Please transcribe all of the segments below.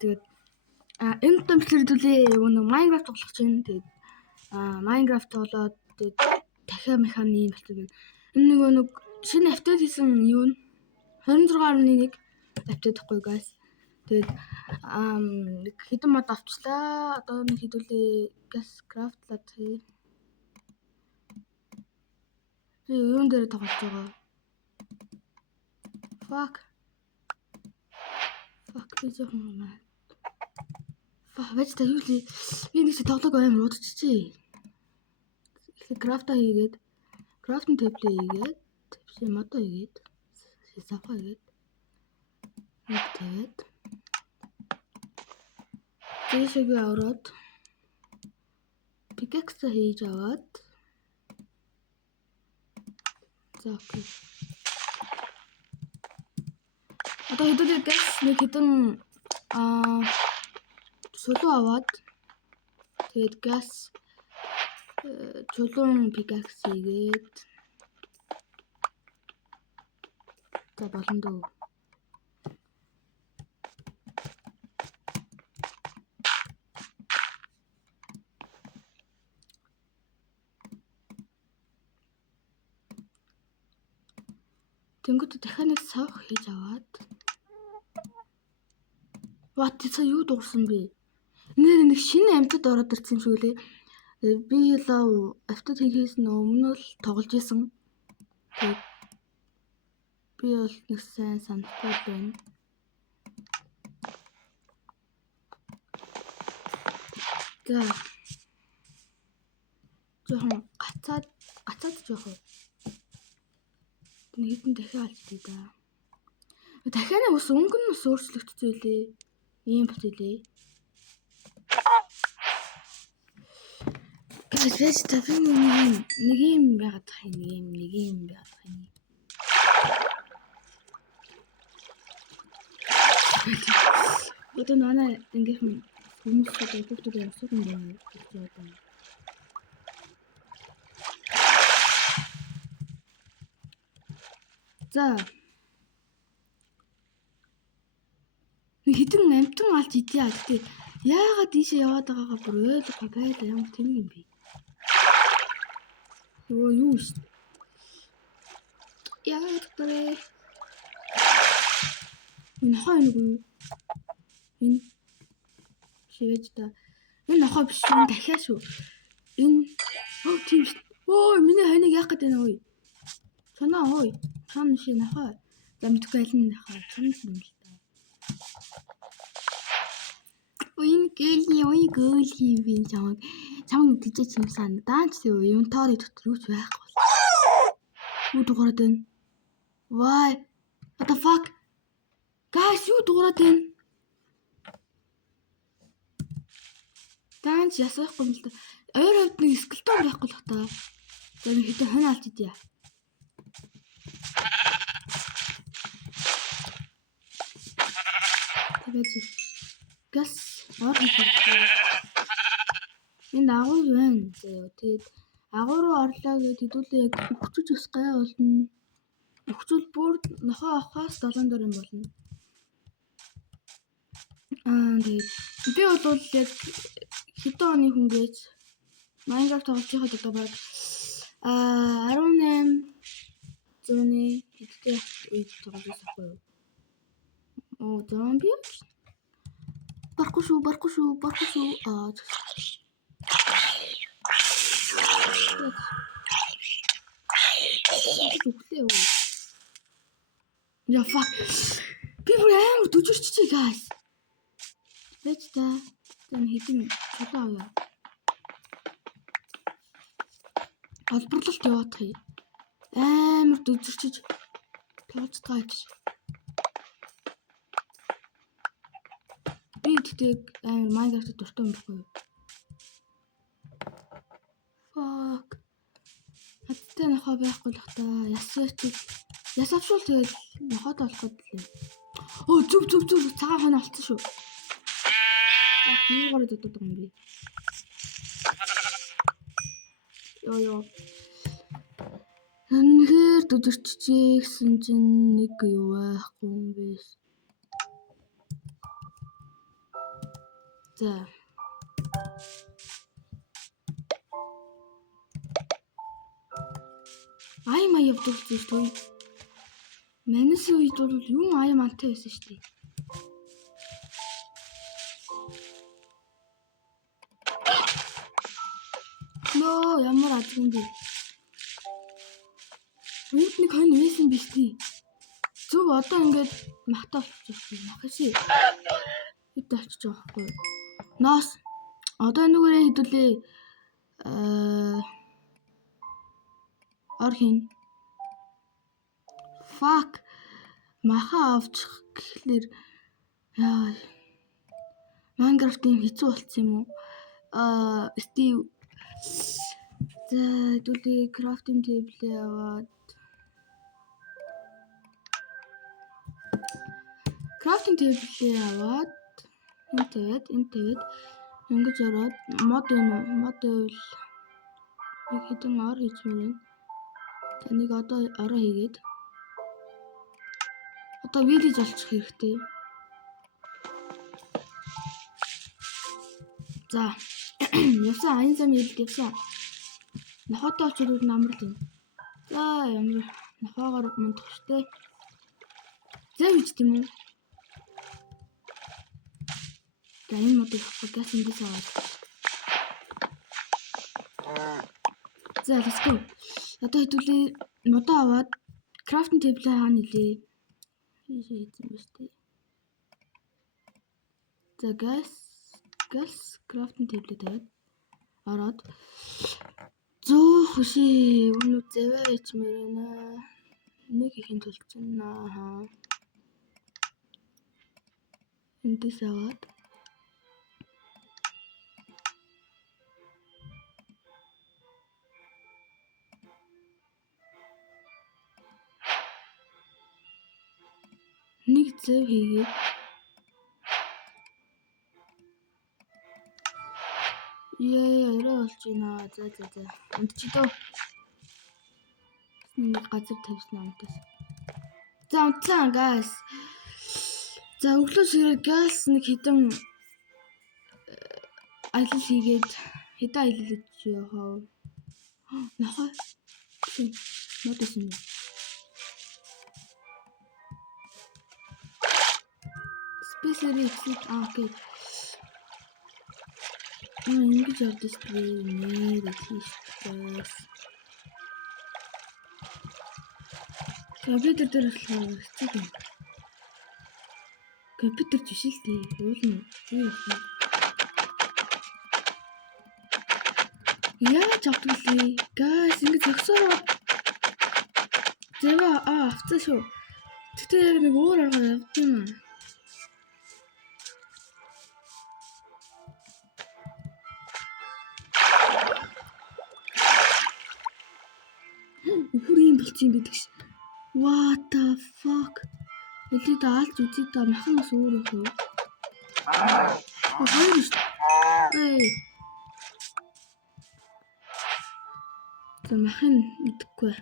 Тэгээд энэ томчлэр дүүлээ нэг Minecraft тоглох чинь. Тэгээд Minecraft тоглоод тэгээд дахиад механик болчихсон. Энэ нэг шинэ апдейт хийсэн юу нь 26.1 апдейт гэхгүй guys. Тэгээд хэдэн мод авчлаа. Одоо нэг хэдүүлээ gas craft-лаад хий. Юун дээр тоглож байгаа? Fuck гэж юм аа. Вэж та юу лээ? Би нэг ч тоглог амар удчихжээ. Их крафта хийгээд, крафтинг тейблээ хийгээд, тэвшээ модо хийгээд, сафа хийгээд. Тэгээд дэшегээ ороод пикакс хийж аваад. За окей. Одоо хэдүүлээ газ нэг хэдэн сулуу аваад тэгээд газ чулуун пикакс хийгээд за болно дөө. Тэнгүүд дахиад нэг сав хийж аваад. What за юу дуурсан бэ? Нэг шинэ амьтад ороод ирсэн юм шиг үлээ. Би лав автод хийхээс өмнө л тоглож исэн. Тэгээд би бол нэг сайн санахгүй байна. За. Жохон гацаад жоох. Нэгэн дахиад алж дий да. Дахиад нэг ус өнгө нь өөрчлөгдсөн үлээ. Ийм бүтээлээ. Гэвч тавь нэг юм байгаад тах нэг юм байгаад тах юм. Одоо нана ингээх хүмүүстэй хүүхдүүд явуулсан юм байна. За. Хэдэн амтан алж идээ. Гэтэ яагаад ийшээ яваад байгаагаа бүр ойлгохгүй байлаа. Ямар тэнэг юм бэ? Юу вэ? Яагаад вэ? Энэ хойно юу? Энэ шивэж та. Энэ нохоо биш юм дахиад шүү. Энэ тийм шүү. Миний ханыг яах гэдэг вэ? Чанаа ой. Чан ши нохоо. За мэдгүй аль нь нохоо. Чан юм л та. Ой гөөл би чамаг тийч юм санагдаа ч юм тоор дотор юу ч байхгүй бол. Юу дуурайд байна? Why? What the fuck? Guys, юу дуурайд байна? Данч ясахгүй юм л та. Ойр хавьд нэг скелтон байхгүй л та. За нэг хэдэн хон алж идье. Тэгээд газ энэ агуур байна. Тэгээд агуур руу орлоо гэд хэдүүлээ яг өгчөж ус гай болно. Өгчүүл бүр нохоо авахаас 7 дор юм болно. Тэгээд би бол яг хэдэн оны хүн гэж Minecraft тоглож байхад одоо баг 18 зууны хэдтэй үед тоглож байсан юу? Зомби барахгүй шүү. Я fuck. Би бүр амар дүжирчээ guys. Вэж та тань хэдэн чулуу авъя. Олборлолт яваадах юм. Амар дүжирчиж тооцтой гэж. Би тэгтээ Minecraft дуртай юм байхгүй юу? Fuck. Хаттай нохоо байхгүй л хата. Яс авшуул тэгээд нохоод болох гэдлээ. Зүв цагаан хонь олцсон шүү. Юу гараад удаад байгаа юм бэ? Йоо. Үнэхээр дүжирчээ гэсэн чинь нэг юу байхгүй юм бэ? За. Аймаа явдаг зүйл шүү. Манайс үед бол юм аймаантай байсан шүү дээ. Нөө ямар адгүй юм бэ? Энд нэг хон байсан биш тий. Зөв одоо ингээд махтаа болчих юм. Махаши. Хэд болчих жоох байхгүй. Ноос. Одоо нүгээрээ хідүүлээ. Ор хин. Fuck. Маха авчих гэхлээр яа. Minecraft юм хэцүү болцсон юм уу? Стив. За хідүүлээ crafting table аваад crafting table аваад энтэйд ингэж ороод мод байвал нэг хэдэн ор хийчихмээр байна. Таныг одоо ороо хийгээд одоо village олчих хэрэгтэй. За явсан аян зам явсан. Нохотой олчрууд намрал юм. За ямар нохоогоор мундах штэ. Зэв гэж тийм үү? За энэ модыг газ ингээс аваад. За let's go. Одоо хэдүүлээ модоо аваад crafting table хаана нэлээ. Хийсэн юм штэ. За gas crafting table тавиад ороод зөө хөши өнөө зэвэ ичмээр байна. Нэг ихэн тулж байна. Эндээс аваад нэг зэв хийгээд орой болж байна. За. Энд чи дөө. Нэг газар тавьсан амтас. За унтлаа газ. За өглөө ширээ газ нэг хэдэн аялал хийгээд хэдэн аялал хийж яхаа. Нахаа. Модос юм. Спесиали exit окей. Ингэж явдас нэр хийчихээс. Компьютер дээр болохоор хэцүү юм. Компьютер биш л дээ. Уулна. Яаж авдаг лээ? Гайс ингэж зогсоо. Зэва авцаа шүү. Тэгтээ яг нэг өөр аргаар явд юм аа. Үхрийн болчих юм байдаг ш. What the fuck? Эли даалж үзээ та махнаас өөр их үү? Хоёр ш. За махын идэхгүй.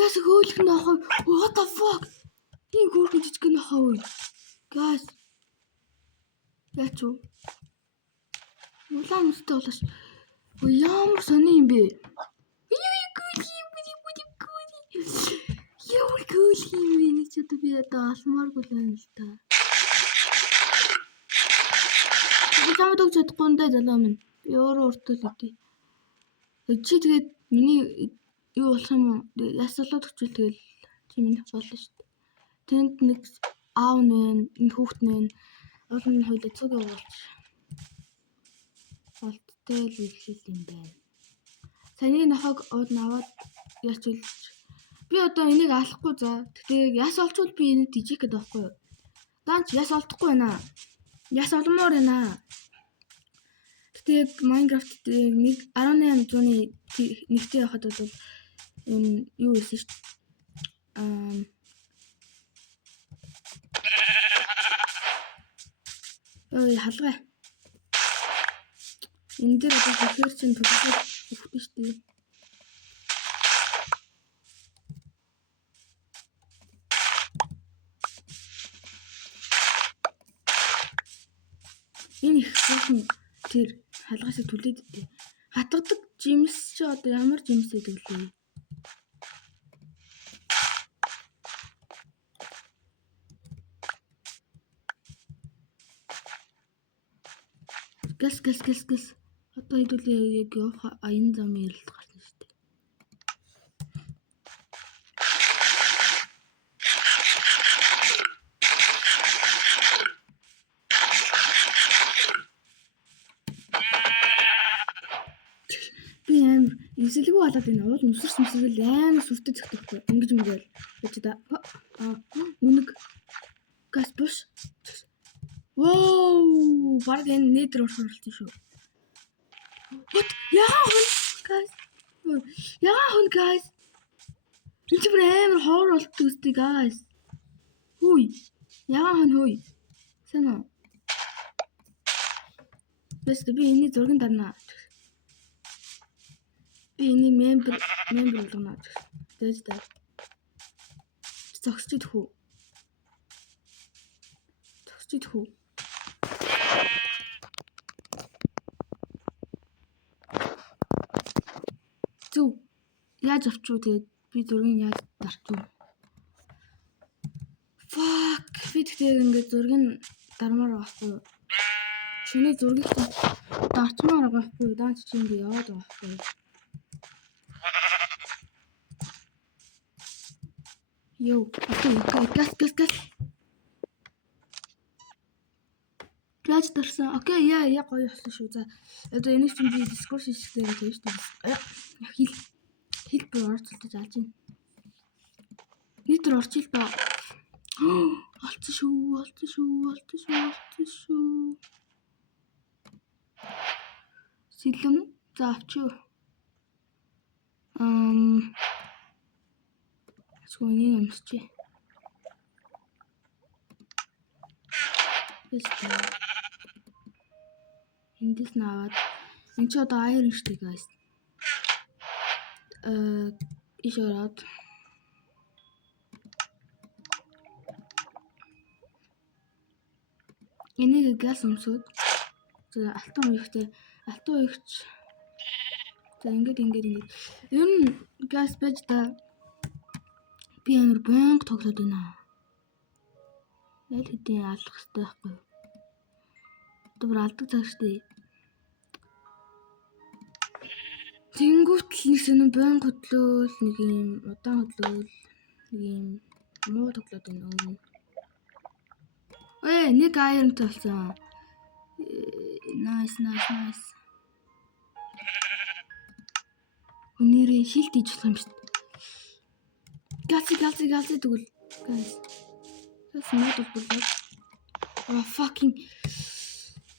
Ясаг хөөлөх нөхөө. What the fuck? Тийм хөөрхөн жижиг нөхөө. Guys. Яач вэ? Улаан мөстэй болоош. Ямар сони юм бэ? Ямар гүйл юм бэ? Нэг ч одоо би одоо алмааргүй л байна л та. Би чамд өгч чадахгүй нэ залуу минь. Би өөрөө уртал үдээ. Чи тэгээд миний юу болох юм уу? Ясалаад өгчүүл тэгэл чи минь болно шүү дээ. Тэнд нэг аав нэн, энэ хүүхэд нэн. Олон хоёул цуг явуулж. Болттой л үйлчил юм байна. Саний нохог ууд наваад яачвал би одоо энийг алахгүй за. Тэгтээ яс олчвол би энийг дижих гэдэг байхгүй юу? Даанч яс олдохгүй байна. Яс олмоор байна. Тэгтээ яг Minecraft дээр нэг 1800-ны нэгтэй явахад бол энэ юу байсан шүү дээ. Ой халгаа. Энэ дээр одоо тэгэхээр чинь төлөвлөж өгдөө шүү дээ. Тэр халгаасыг түлээд дээ. Хатгадаг жимс чи одоо ямар жимс гэдэг лээ? Гэл. Одоо хэдүүлээ яг явах аян замын ярилт гарсан шүү дээ. Би амар эсэлгүй болоод энэ уул нүсэрсэл амар сүртэй зөгтөхгүй. Ингэж мэгэл. Өчигдөө үнэг газ буш. Вау! Баг энэ нэтер орсон шүү. What? Яахан guys. Энд бүр амар хоор болтдог үстэй guys. Хүй. Яахан хүй. Сэна. Бэст би энэ зургийн дарна. Би энэ member болгоно. Тэгэж та. Зогсчих хүү. Зүг. Яаж авчуу тэгээд би зургийг яаж дарчуу? Fuck. Би тэгээд ингээд зургийг дармаар байхгүй. Чиний зургийг дарчмаар байгаа байхгүй. Даач чи ингээд яваад байгаа байхгүй. Йоо, газ. Яаж дарсан? Окей, яа гоё болсон шүү. За. Одоо энэ чинь би Discord шишгээр хийж дээ. Хил бүр орцолтож алж байна. Нитэр орчил ба. Олцсон шүү. Сэлэм за авчуу. Сүүний өмсчээ. Эндээс наваад энэ ч одоо iron штий guys. Иш ороод энийг газ өмсөд за алтан уягч за ингээд ер нь газ байж та би амар бонг тоглоод байна. Ял хэдийн алах хэрэгтэй байхгүй. Тэр алдаг цаг штий. Тэнгүүт л нэг сонин бонг хөдлөөл нэг юм удаан хөдлөөл нэг юм муу тоглоод байна. Нэг iron толсон. Nice. Өнөрөө шилт хийж болох юм шүү дээ. Галзи тэгвэл. Guys. Тэс мод болов. Fucking.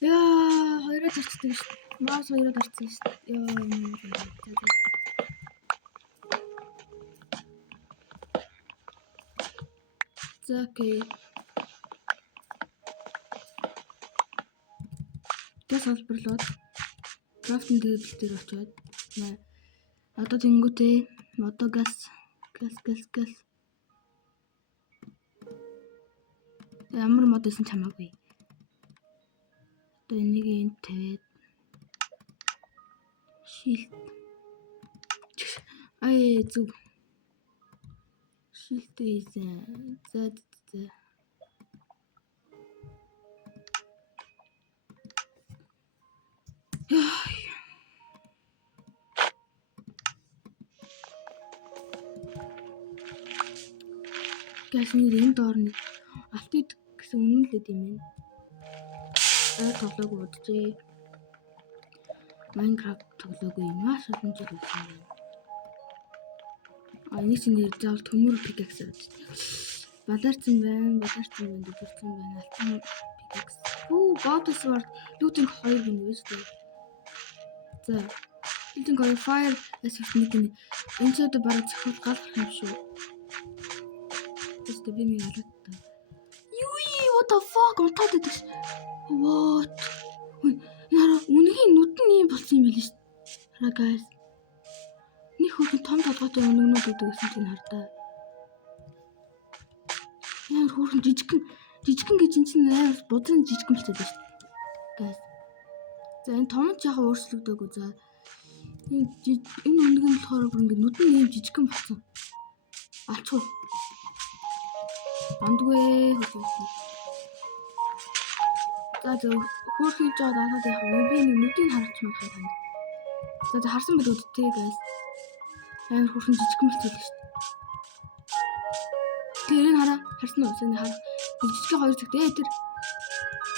Яа, хоёроо зарцдаг шүү. Маас хоёроо зарцсан шүү. За окей. Газ холборлоод крафтинг тейбл дээр очиод одоо тэнгүүтээ одоо газ ямар мод байсан чамаагүй. Одоо энийг энд тавиад шилт зүг шилт ийзэн за Гэсний энд орны алтид гэсэн үнэн л гэдэм юм. Тоглоог удажээ. Minecraft тоглоогүй маш олон жил болсон юм. Энийг чинь заавал төмөр pickaxe гэж. Балаарцсан байна. Дүүрсэн байна. Алтан pickaxe. God sword looting 2 гэнэ гэж дээ. За. Looting 2 fire assault нэг нь энэ ч одоо бараг зөвхөн галах юм шүү. Тэст би нэг алаад та. What the fuck? Онтоод идэж. What? Яра үнгийн нүд нь юм болсон юм байл ш. Хара guys. Нэг хөрхөн том толгойтой өнөгнүүд гэдэг гэсэн чинь хардаа. Яа хөрхөн жижигхэн гэж энэ чинь бузын жижигхэн болчиход байна ш. Guys. За энэ том ч яхаа өөрчлөгдөөгүй. За энэ өндөг нь болохоор бүр ингэ нүд нь ийм жижигхэн болсон. Алчгүй. Андгүй хөлөө. За хөөх хийж байгаа дараад яхаа би нэг нүдийг харчихмаар хань. За харсан билүү дээ guys. Амар хөрхэн жижигхэн болчихлоо шүү дээ. Тэрийг харсан уу? Сэний харах. Жижигхэн хоёр цэгтэй тэр.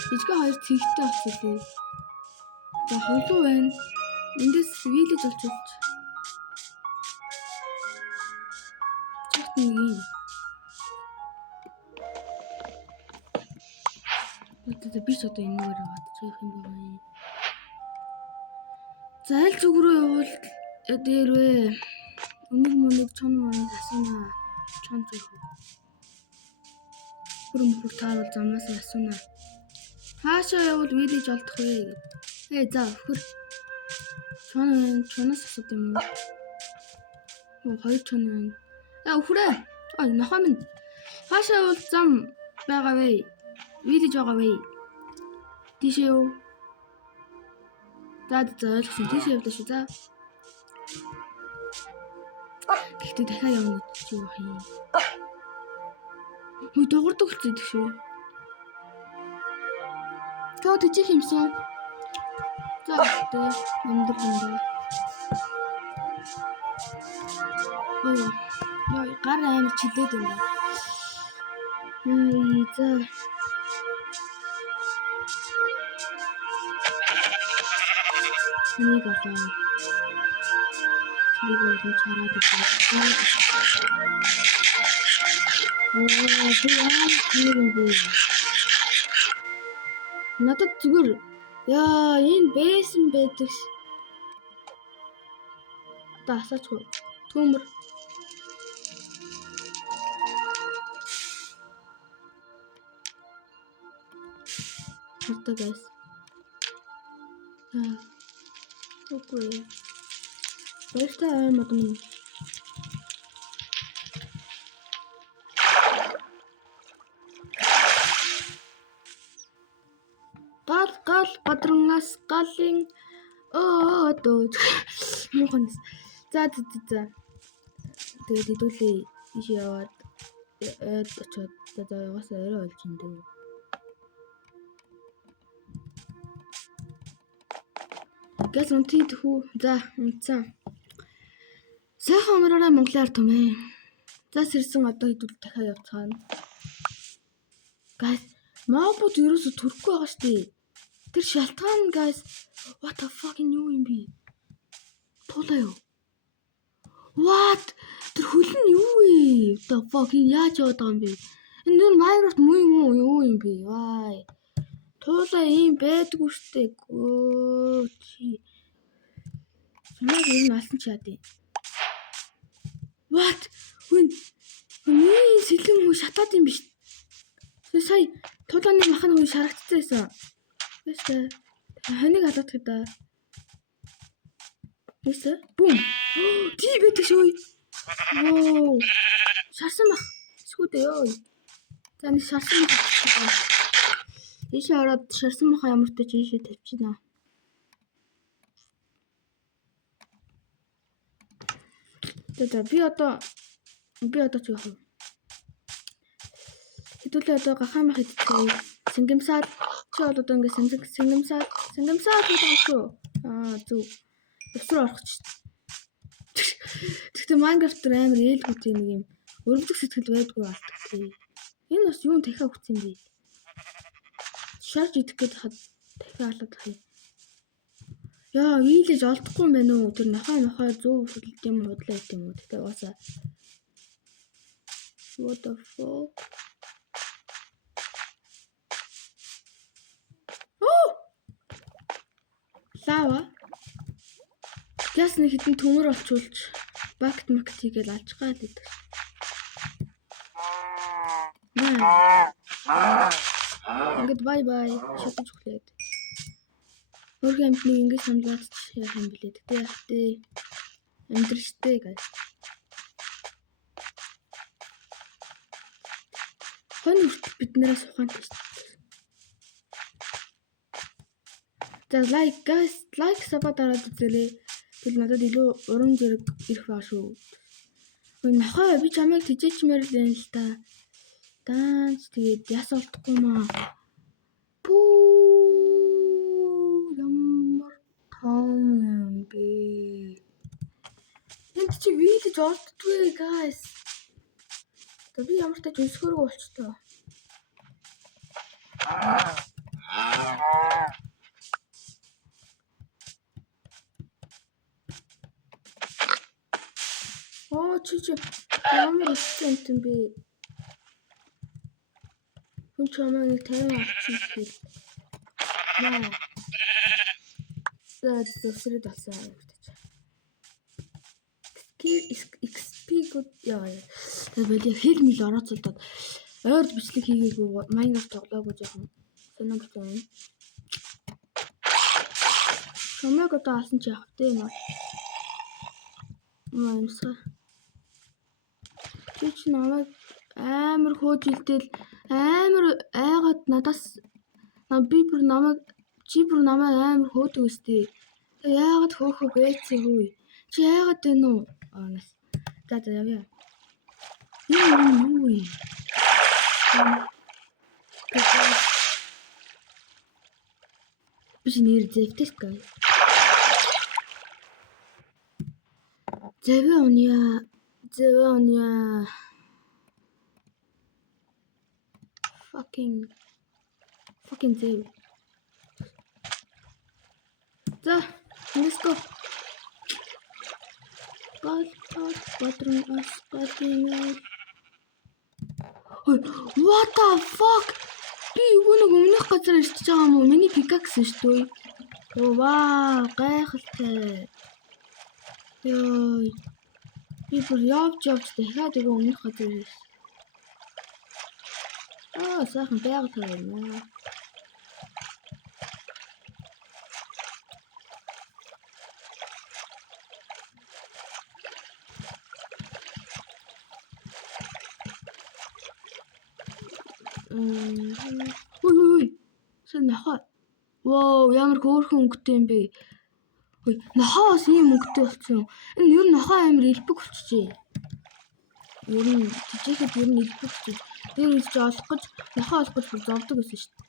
Жижигхэн хоёр цэгтэй болчихлоо. За хөлөө байна. Эндээс вилэж болчихлоо. Чигт нэг юм. Одоо би ч одоо энэгээр бодчих юм байна. За аль зүг рүү явуул дээр вэ? Өмнөг чон асууна. Чон зүг. Бүр таарал замаас асууна. Хаашаа явуул вилэж олдох вэ? За өхөр. Чоноос асууд юм уу? Хоёр чон байна. Өхрөө. Нохоо минь. Хаашаа явуул зам байгаа вэ? Вилэж байгаа вэ? Тийшээ юу? За ойлгосон. Тийшээ явлаа шүү. За. Гэхдээ дахиад явна чи юу хий. Хөө догордог болчихсон шүү. Тоо тийчих юмсан. За тэ намдар юм. Яа гар амар чилээд байна. За нэг болоо. Би гол чараад байна. Надад зүгээр яа энэ бэсэн байдаг. Одоо асаач хөө. Төмөр. Хатаа guys. Окей. Бэстэ модон. Гал гадрангаас галын дөө. Мохонс. За. Тэгээд хэдүүлээ иш яваад очоод за яваасаа өрөө олж ин дөө. Газ унтид хүү. За унтсан. Сайхан өнөрөө Монголоор тумээ. За сэрсэн одоо хэдүүл дахиад явцгаана. Guys, мобууд ерөөсө төрөхгүй байгаа штэ. Тэр шалтгаан guys. What the fucking юу юм бэ? Тулаа юу? What? Тэр хөл нь юу вэ? The fucking яаж яваад байгаа юм бэ? Энэ нөр Minecraft муу юм уу? Юу юм бэ? Вай. Туулаа ийм байдгүй штэ. Өө чи. Намайг юм алсан чи яа дээ. What? Хүн сэлэм хөө шатаад юм биш. Сая тулааны махан хөө шарагдчихсан. Бэстэ. Ханыг халаадах да. Бэстэ. Бум. Тий бэтг шүү. Оо. Шарсан бах. Скүдээ ёо. За нэг шарсан бах. Ийшээ ороод шарсан бах ямартай ч ийшээ тавьчихна. За би одоо ч яах вэ? Хэдүүлээ одоо гахаамах идчихээ. Сэнгэмсаад чи одоо ингээ сэнгэмсаад гэдэг шүү. Зүг. Өсрөө орох ч. Тэгтээ Minecraft амар ээлгүүт юм юм. Өрөвдөх сэтгэл байдгүй болдог тий. Энэ бас юу дахиад хүчсэн бэ? Шарж идэх гээд хад дахиад алаад хай. Яа, вилэж олдохгүй юм байна уу? Тэр нохой 100 хүлэлт юм худлаа гэдэг юм уу? Тэгэхээр уусаа. What the fuck? Лава. Яс нэг хитэн төмөр олчулж бакт макт хийгээл алж гал гэдэг. Ингээд бай шатаж хүлээд. Өөрхөн амтныг ингээд самлаад яах юм блэ? Тэгтээ яах вэ? Амьдрыштэй guys. Хонь үрт биднээс ухаантай шүү дээ. За лайк guys, лайк саба дараад үзээрэй. Тэгэл надад илүү урам зориг ирэх баа шүү. Нохой би чамайг тэжээчмээр л байна л та. Даанч тэгээд яс олдохгүй маа. Пүү ямар том бэ. Энд чи вилж олддгүй guys. Тэгээд би ямар ч тач өсгөрөө болчтой. Оо чи ямар ихтэй юм бэ? Хүн чамайг нэг 50 авчих гээд. Яа. Зөвсөрөд алсан юм гэж. XP good яа. Тэгээд хэлмэл орооцолдоод ойр бичлэг хийгээгүй Minecraft тоглоогүй жоохон сонирхолтой байна. Чамайг одоо алсан чи явах тийм үү? Маамсаа. Чи намайг амар хөөжилтэл амар айгаад надаас би бүр намайг амар хөөдөг өстэй. Яагаад хөөхөө бэцээ хөөе. Чи яагаад вэ нүү? Нас. За явъя. Юу вэ? Биш нэр зэвтэс гай. Зэвэ ония. Fucking зэв. За, let's go. What the fuck? Би юу нэг өмнөх газар ирчихэж байгаа юм уу? Миний pickaxe шүү дээ. Оо вау, гайхалтай. Ёй. Би бүр явж дахиад нөгөө өмнөх газар ирсэн. Сайхан байгаад байна. Ой. Сэн нахаа. Вау, ямар хөөрхөн өнгөтэй юм бэ? Ой, нахаас ийм өнгөтэй болсон юм. Энэ ер нь нахаа амар элбэг болчихжээ. Ер нь жижигэд ер нь элбэг болчих. Тэр үлж олох гэж нахаа олох гэж зовдөг гэсэн шүү дээ.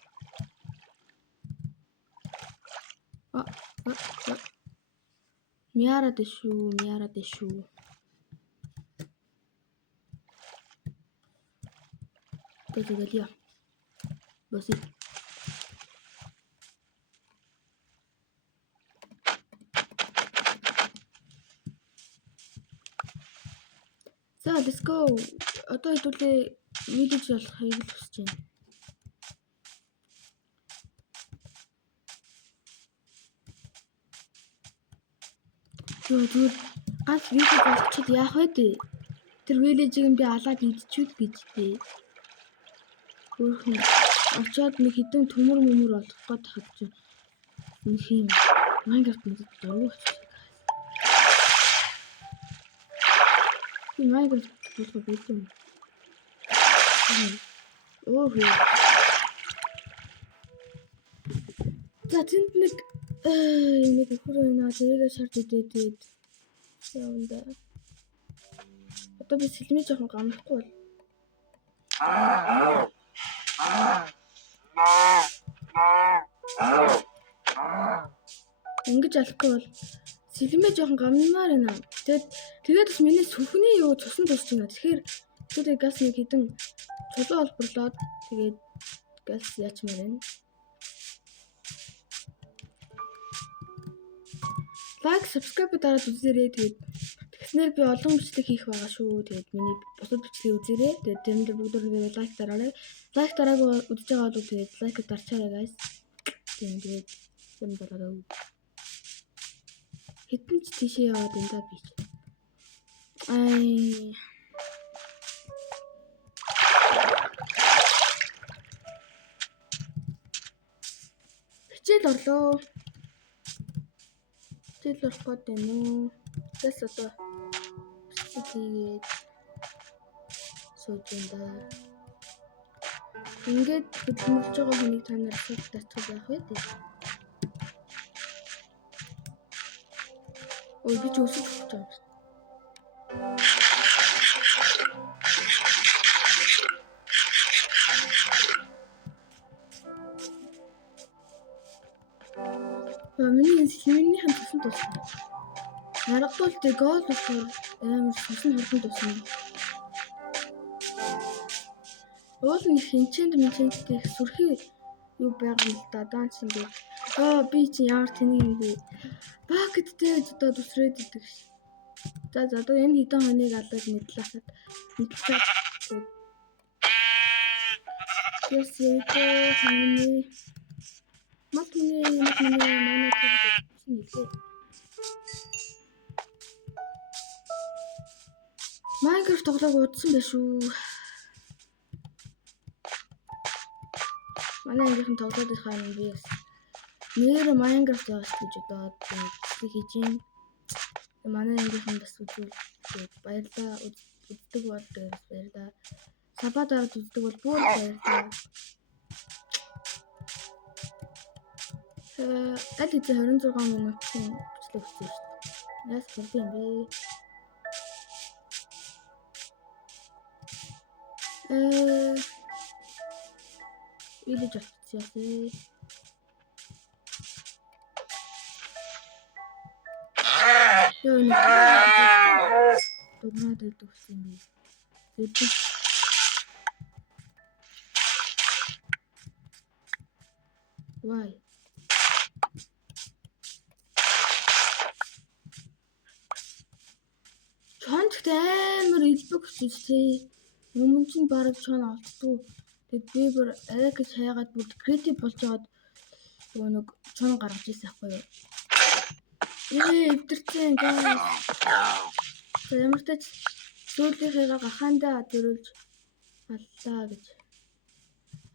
Мяарад шүү. Тэгэл яа. Боси. За, let's go. Одоо хэдүүлээ видеож болохыг л хүсэж байна. Зүгээр ганц видео болчиход яах вэ дээ? Тэр вилэжийг би алаад идчихвэл гэж дээ. Хөөрхөн очоод нэг хідэн төмөр олох гээд хад чинь нэг юм Minecraft мэдээд дургу болчихсон. Minecraft болго бэлдэн. За тэнд нэг хүрээ тэрийг шарж идээд явна. Одоо би сэлмий жоохон гамлахгүй бол. Ингэж алахгүй бол сэлмээ жоохон гамнамаар байна. Тэгээд бас миний сүхний юу цусан тусч байна. Тэгэхээр газ нэг хідэн чулуу олборлоод тэгээд газ яачмаар байна. Лайк, subscribe дараад үзээрэй. Тэгээд тэгснээр би олон бичлэг хийх байгаа шүү. Тэгээд миний бусад бичлэгийг үзээрэй. Тэгээд дэмдээ бүгдээрээ лайк дараарай. Лайк дараагүй үзэж байгаа бол тэгээд лайк дарчаарай guys. Тэгээд юм болоо. Хэдэн ч тийшээ яваад энэ би. Хичээл орлоо. Хичээл орох гээд байна уу? Тэс одоо хийгээд сууж энэ. Ингээд хөдөлмөрлж байгаа хүнийг та нар асууж тацчих яах вэ? Ой би ч өсөж өгч байгаа юм шиг. Миний хэмнийхэн тусан тусна. Наргадуул тэ гол болохоор амар сусан хурдан тусна. Уул нь хинчэнд их сүрхий юу байгаа юм л да данч ингэ. Би чинь ямар тэнийг юм бэ? Бакеттэй одоо тусрээд идэг ш. За одоо энэ хэдэн хоног алаад мэдлээсэд тэгээд Yes, хэмнээ. Матны манай тэгээд Minecraft тоглоог удсан байх шүү. Манай ангийнхан тоглоод их хаана би бас нэр Minecraft явах гэж одоо хийж юм. Манай ангийнхан бас үзүүл баярлаа үздэг бол баярлаа. Сабадаар үздэг бол бүр баярлаа. Аль хэдийн 26 минутын бичлэг өгсөн шүү дээ. Яс болов юм бэ? Village official. Tornado itu sini. Itu. Why? Чонт амар илбэг хүчтэй. Өмнө нь бараг чон олддгүй. Тэгээд би бүр арай гэж хаягаад бүр креатив болж байгаад нэг чон гаргаж ирсэн ахгүй юу. Эвдэрсэн гайс. Ямар ч сүүлийнхээ гахаандаа дөрүүлж аллаа гэж.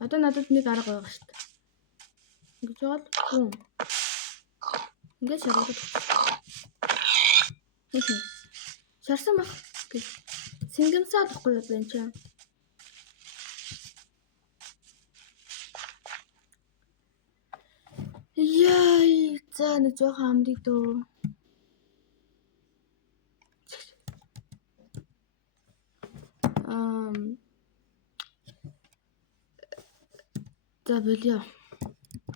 Одоо надад нэг арга байгаа шүү дээ. Ингэж бол хүн. Ингээд шаргаад. Шарсан баг. Сингэмсаа болохгүй юу энэ чинь. Яй, за нэг жоохон амдыг дөө. За болио.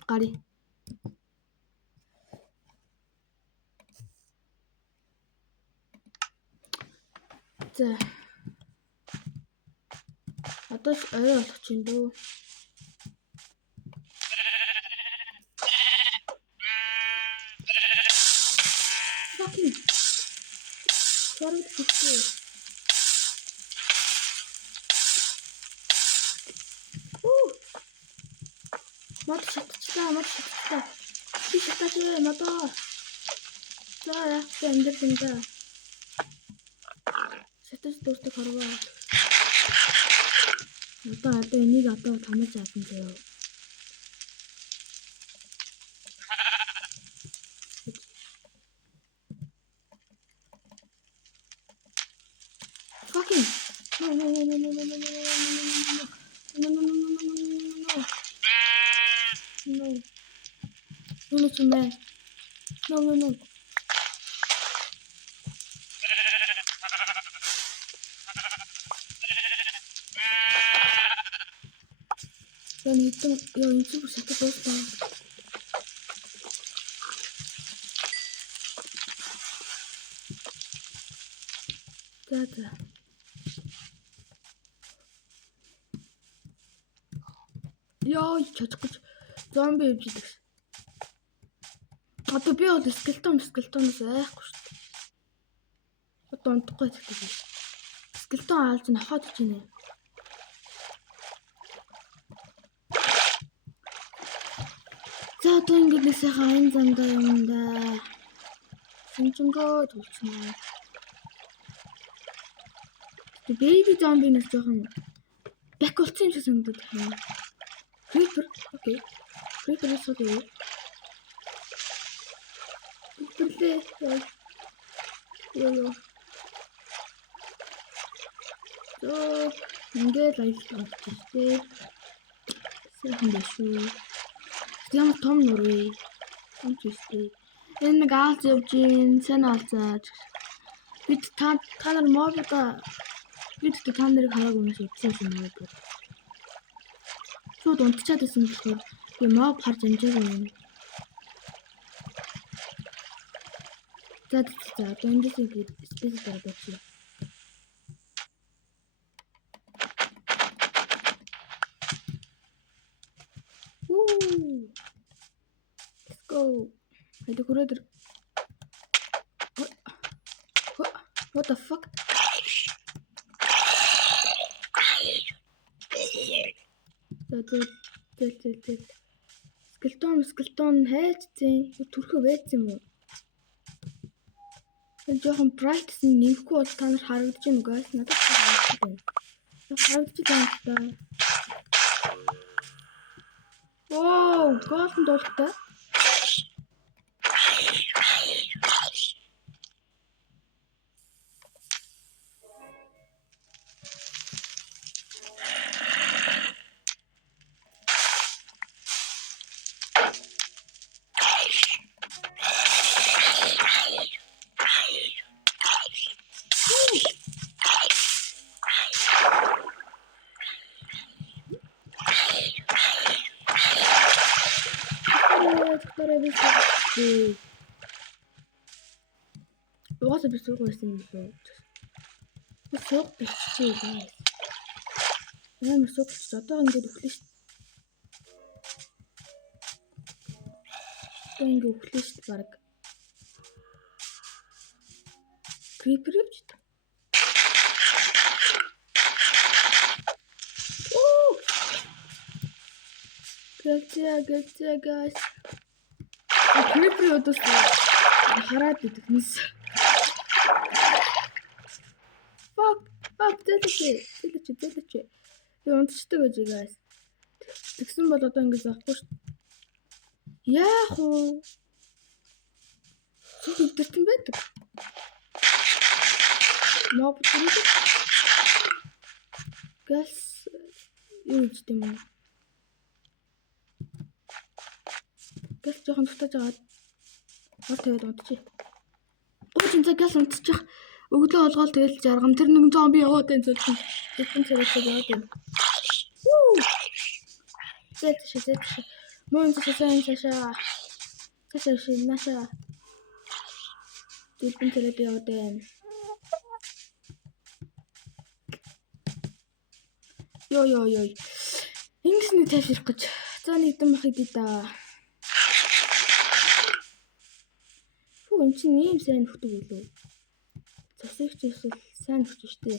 Гари. За. Одоо орой болох чинь дөө. Fucking. Sorry to say. Мод шатчихлаа. Би шатаач модоо. За яах вэ энэ юм. Шатаж дуустал харваа. Одоо энийг одоо томож авсан заяа. Fucking. No. Then itu yang itu satu botol. Tata. Яа, чадахгүй. Зомби өвжлөг. Одоо би бол скелетоноос айхгүй шүү дээ. Одоо унтахгүй гэдэг. Скелетон аалж нохоод ич нэ. За одоо ингэж сайхан энэ замдаа юм да. Синчэнгөө төлчихнэ. The baby zombie нэг жоохон бак болсон юм шиг санагдаад байна. Creeper. Окей. Creeper суулаа. Creeper. Ёо. Ингээд аялал болчихжээ. Сайхан байна шүү. Ямар том нурвээ. Том чиштэй. Энэ нэг аалз явж гин сайн алзаач. Бид та нар мобоо бид та нарыг хараагүй юм шиг үзсэн юм байна. Шууд унтчаад байсан болохоор би моб харж амжаагүй юм. За одоо эндээс ингээд спейс дээр бочи. Let's go. Хайд хүрээд. What the fuck? Зэ. Скелтон хайцсан. Төрхөө байцсан юм уу? Энэ жоохон brightness нэмэхгүй бол та нар харагдаж байна уу guys? Надад харагдаж байна. Харагдаж байна л да. Оо, голден дуултай. Угаасаа би суух байсан юм лөө. Би суух биччихээ guys. Ямар суух ч одоо ингээд өглөө шүү. Одоо ингээд өглөө шүү баг. Creeper явж. Гэлцээ guys. Creeper өдөөс хараад идэгнэс. Зэлэч. Би унтчихдаг гэж guys. Тэгсэн бол одоо ингэ захгүй шүү. Яах вэ? Зүгтэрсэн байдаг. Моб төрөв. Газ юу гэж юм бэ? Газ жоохон тутаж байгаа. Тэгээд унтчих. Гоочин цаг газ унтчих. Өглөө олгоол тэгэл жаргам тэр нэг зомби яваад энэ зөвхөн царайтай яваад байна. Зэт. Мөн цаашаа. Наша. Зөвхөн царайтай яваад байна. Йоо. Ингэсний тайвшрах гэж. За нэг юм хий да. Эм чинь ийм сайн нөхдөг үлээ. Засагч эсвэл сайн нөхдөг штэ.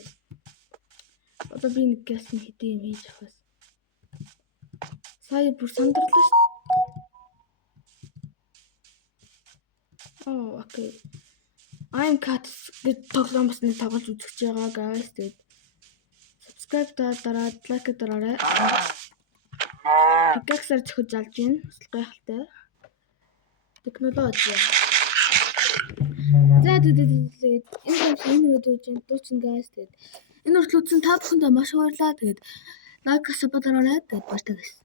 Одоо би нэг газ нь хэдий юм хийж авах. Сая бүр сандарлаа штэ. Oh, okay. I'm cut гэж тоглоомс нэг тоглож үзэж байгаа guys. Тэгээд subscribe дараад лайк дараарай. Пикаксаар зөхөж алж гин. Гайхалтай. Технологи. За тэгээд энэ дуучин guys. Тэгээд энэ хүртэл үзсэн та бүхэндээ маш баярлалаа. Тэгээд лайк саб дараарай. Тэгээд баярлалаа.